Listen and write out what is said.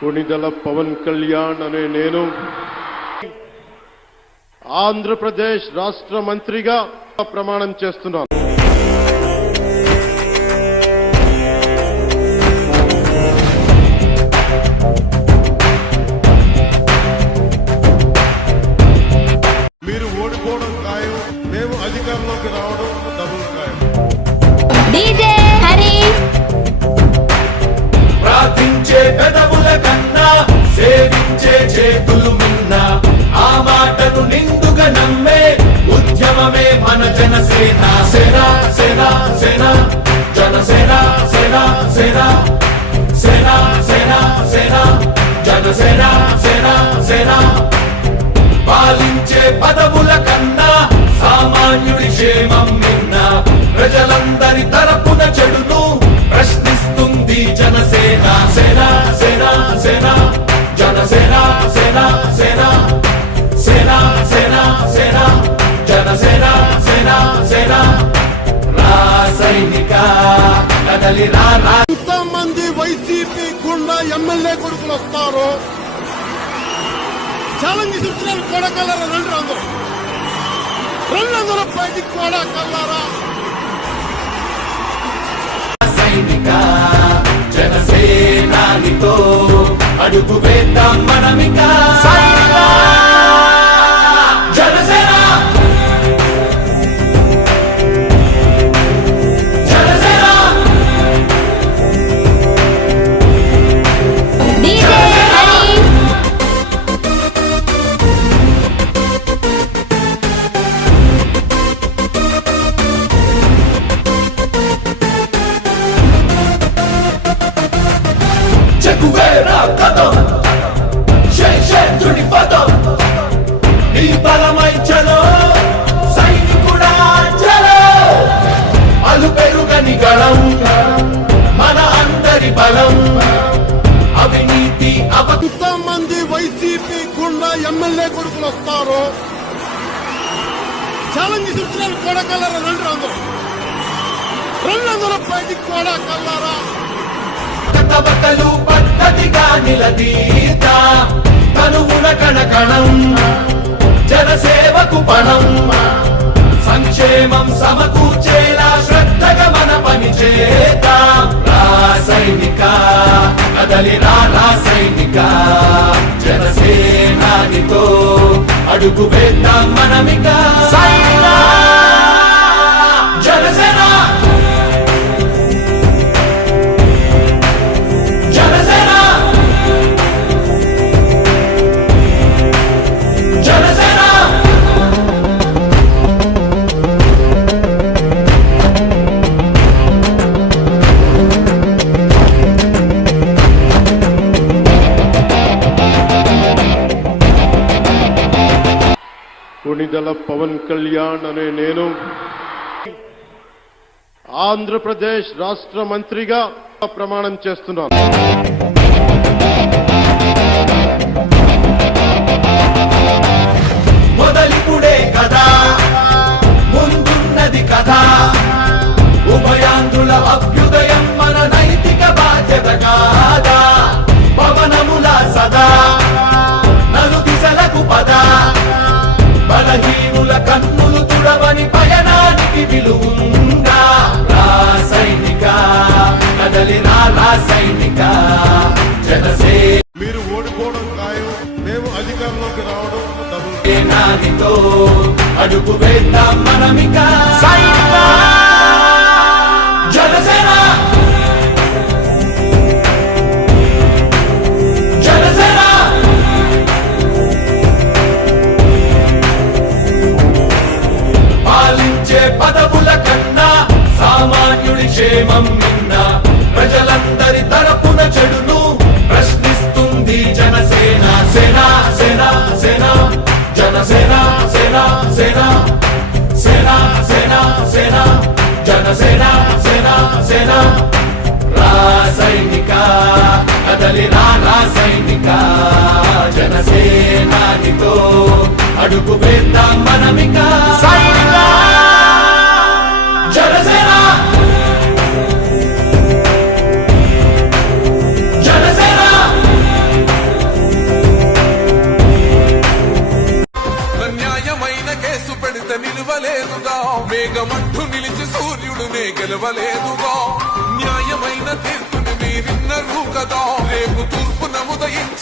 కొణిదెల పవన్ కళ్యాణ్ అనే నేను ఆంధ్రప్రదేశ్ రాష్ట్ర మంత్రిగా ప్రమాణం చేస్తున్నాను. మీరు ఓడిపోవడం ఖాయం, మేము అధికారంలోకి రావడం డబుల్ ఖాయం. డీజే హరి ప్రార్థించే పెదవుల కన్నా సేవించే చేతులు మిన్నా, ఆ మాటను నిండుగా నమ్మే ఉద్యమమే మన జనసేన. సేన సేన సేన జనసేన సేన సేన సేన సేన సేన జనసేన సేన సేన. పాలించే పదవుల కన్నా సామాన్యుడి క్షేమం నిన్న, ప్రజలందరి తరపున చెడును ప్రశ్నిస్తుంది జనసేన. సేన సేన సేన జనసేన సేన సేన సేన సేన సేన జనసేన సేన సేన. రాసైనిక కదలి రా. ఎంతమంది వైసీపీ గుండా ఎమ్మెల్యే కొడుకులు వస్తారు, ఛాలెంజ్ సూచనలు కూడా కలరా. 200 బయటికి కూడా కలరా. సైనిక జనసేనానితో అడుగు వేద్దాం మనమిక. జనసేన జనసేన డీజే హరి చెక్కువేరా కథం శేషేంద్రుడి పదం, నీ బలమై చలో సైనికుడా చలో. అలు పెరుగని గళం మన అందరి బలం, అవినీతి ఎంతమంది వైసీపీ గుండా ఎమ్మెల్యే కొడుకులు వస్తారు, ఛాలెంజ్ సూచనలు కూడా కలరా. 200 బయటికి కూడా కలరా. కథబట్టలు పద్ధతిగా నిలదీత, కనువున కణకణం జనసేవకు పణం. సంక్షేమం సమకూర్చేలా శ్రద్ధగా మన పని చేద్దాం. రాసైనిక కదలి రా. రాసైనిక జనసేనానితో అడుగు వేద్దాం మనమిక. జనసేన జనసేన జనసేన. కొణిదెల పవన్ కళ్యాణ్ అనే నేను ఆంధ్రప్రదేశ్ రాష్ట్ర మంత్రిగా ప్రమాణం చేస్తున్నాను. మొదలిపుడే కదా ముందున్నది కదా, ఉభయాంధ్రుల అభ్యుదయం మన నైతిక బాధ్యత కాదా. పవనముల సదా నలు దిశలకు పద, బలహీనుల కన్నులు తుడవని పయనానికి విలువుందా. రాసైనిక కదలి రా. రాసైనిక జనసేన మీరు ఓడిపోవడం ఖాయం, మేము అధికారంలోకి రావడం డబుల్. సేనానితో అడుగు వేద్దాం మనమిక. జనసేన జనసేన పాలించే పదవుల కన్నా సామాన్యుడి క్షేమం నిన్న, ప్రజలందరి తరపున చెడును ప్రశ్నిస్తుంది జనసేన. సేన సేన సేన జనసేన సేన సేన సేన సేన సేన జనసేన సేన సేన. రాసైనిక కదలి రా. రాసైనిక జనసేనానితో అడుగు వేద్దాం మనమిక. జనసేన జనసేన ఇవ్వలేదుగా న్యాయమైన తీర్పుని మీరిన్నరు కదా రేపు తూర్పున ఉదయించ